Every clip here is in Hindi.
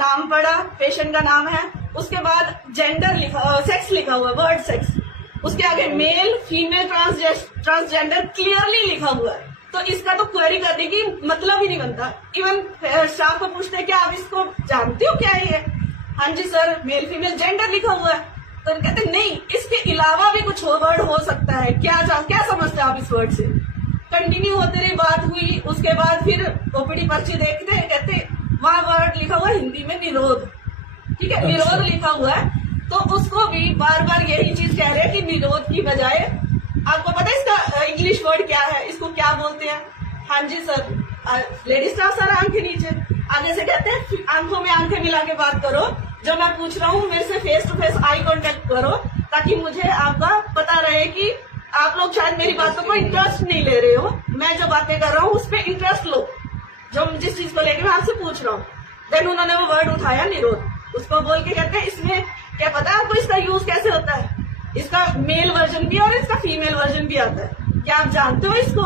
नाम पढ़ा, पेशेंट का नाम है, उसके बाद जेंडर लिखा, सेक्स लिखा हुआ, वर्ड सेक्स, उसके आगे मेल फीमेल ट्रांसजेंडर क्लियरली लिखा हुआ है। तो इसका तो क्वेरी करने की मतलब ही नहीं बनता। इवन स्टाफ को पूछते हैं कि आप इसको जानते हो क्या है ये? हाँ जी सर, मेल फीमेल जेंडर लिखा हुआ है। तो कहते नहीं, इसके अलावा भी कुछ वर्ड हो सकता है, क्या समझते हैं आप इस वर्ड से? कंटिन्यू होते रही, बात हुई, उसके बाद फिर ओपीडी पर्ची देखते कहते वहाँ वर्ड लिखा हुआ है हिंदी में निरोध, ठीक है, निरोध लिखा हुआ है। तो उसको भी बार बार यही चीज कह रहे हैं कि निरोध की बजाय, आपको पता है इसका इंग्लिश वर्ड क्या है, इसको क्या बोलते हैं? हाँ जी सर, लेडीज स्टाफ सर आंखें नीचे, आगे से कहते हैं आंखों में आंखें मिला के बात करो, जो मैं पूछ रहा हूँ मेरे से face to face eye contact करो, ताकि मुझे आपका पता रहे कि आप लोग शायद मेरी बातों को इंटरेस्ट नहीं ले रहे हो, मैं जो बातें कर रहा हूँ उस पर इंटरेस्ट लो, जो जिस चीज को लेके मैं आपसे पूछ रहा हूँ। देन उन्होंने वो वर्ड उठाया निरोध, उसको बोल के कहते हैं इसमें क्या पता है आपको इसका यूज कैसे होता है? इसका मेल वर्जन भी और इसका फीमेल वर्जन भी आता है, क्या आप जानते हो इसको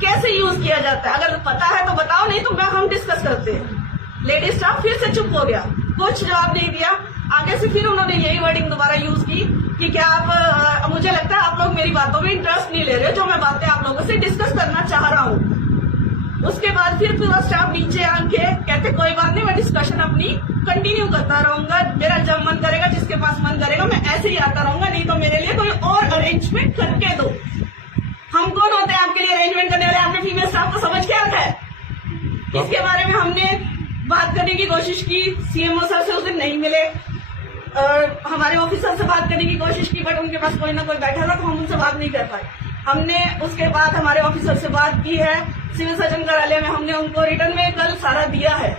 कैसे यूज किया जाता है? अगर पता है तो बताओ, नहीं तो हम डिस्कस करते हैं। लेडीज स्टाफ फिर से चुप हो गया, कुछ जवाब नहीं दिया। आगे से फिर उन्होंने यही वर्डिंग दोबारा यूज की कि क्या आप, मुझे लगता है आप लोग मेरी बातों में इंटरेस्ट नहीं ले रहे, जो मैं बातें आप लोगों से डिस्कस करना चाह रहा हूँ। उसके बाद फिर पूरा स्टाफ नीचे आके कहते कोई बात नहीं, मैं डिस्कशन अपनी कंटिन्यू करता रहूंगा, मेरा जब मन करेगा, जिसके पास मन करेगा, मैं ऐसे ही आता रहूंगा, नहीं तो मेरे लिए कोई और अरेंजमेंट करके दो। हम कौन होते हैं आपके लिए अरेंजमेंट करने वाले? आपने फीमेल स्टाफ को समझ क्या रखा है? इसके बारे में हमने बात करने की कोशिश की, सीएमओ सर से उस दिन नहीं मिले, हमारे ऑफिसर से बात करने की कोशिश की, बट उनके पास कोई ना कोई बैठा था तो हम उनसे बात नहीं कर पाए। हमने उसके बाद हमारे ऑफिसर से बात की है, सिविल सर्जन कार्यालय में हमने उनको रिटर्न में कल सारा दिया है।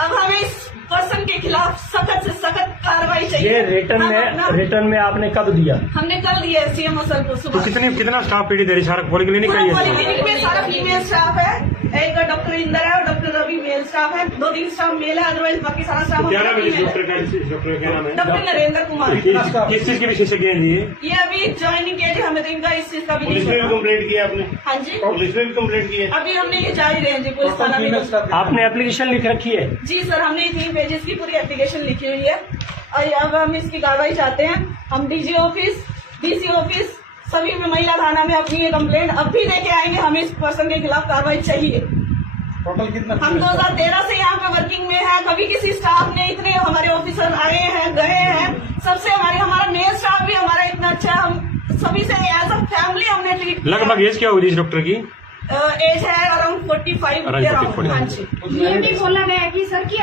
अब हमें इस पर्सन के खिलाफ सख्त से सख्त कार्रवाई चाहिए। ये रिटर्न में आपने कब दिया? हमने कल दिया सीएमओ सर को सुबह। तो कितना स्टाफ पीड़ी दे रही? सारा पॉलीक्लिनिक का ही है? पॉलीक्लिनिक में सारा फीमेल स्टाफ है, एक डॉक्टर इंदर है और डॉक्टर रवि मेल स्टाफ है, 2-3 स्टाफ मेल है, अदरवाइज बाकी सारा स्टाफ क्या नाम है डॉक्टर का? क्या नाम है? डॉक्टर नरेंद्र कुमार। किस चीज के विशेषज्ञ हैं ये अभी ज्वाइनिंग किया जी, हमें तो इनका इस चीज का भी पुलिस में भी कंप्लेंट किया आपने? हाँ जी, पुलिस में भी कंप्लेंट की है? अभी हमने ये जारी रहे जी पुलिस थाना में। आपने एप्लीकेशन लिख रखी है? जी सर, हमने 3 पेजेस की पूरी एप्लीकेशन लिखी हुई है और अब हम इसकी कार्रवाई चाहते हैं। हम डीजी ऑफिस, डीसी ऑफिस सभी में, महिला थाना में अपनी ये कंप्लेंट अब भी लेके आएंगे। हमें इस पर्सन के खिलाफ कार्रवाई चाहिए। टोटल कितना? हम 2013 से यहाँ पे वर्किंग में है, कभी किसी स्टाफ ने इतने, हमारे ऑफिसर आए हैं गए हैं, सबसे हमारा मेल स्टाफ भी हमारा इतना अच्छा, हम सभी से एज अ फैमिली हमने ट्रीट। लगभग एज क्या होगी इस डॉक्टर की? एज है अराउंड 45। हाँ जी, ये भी बोला गया कि सर की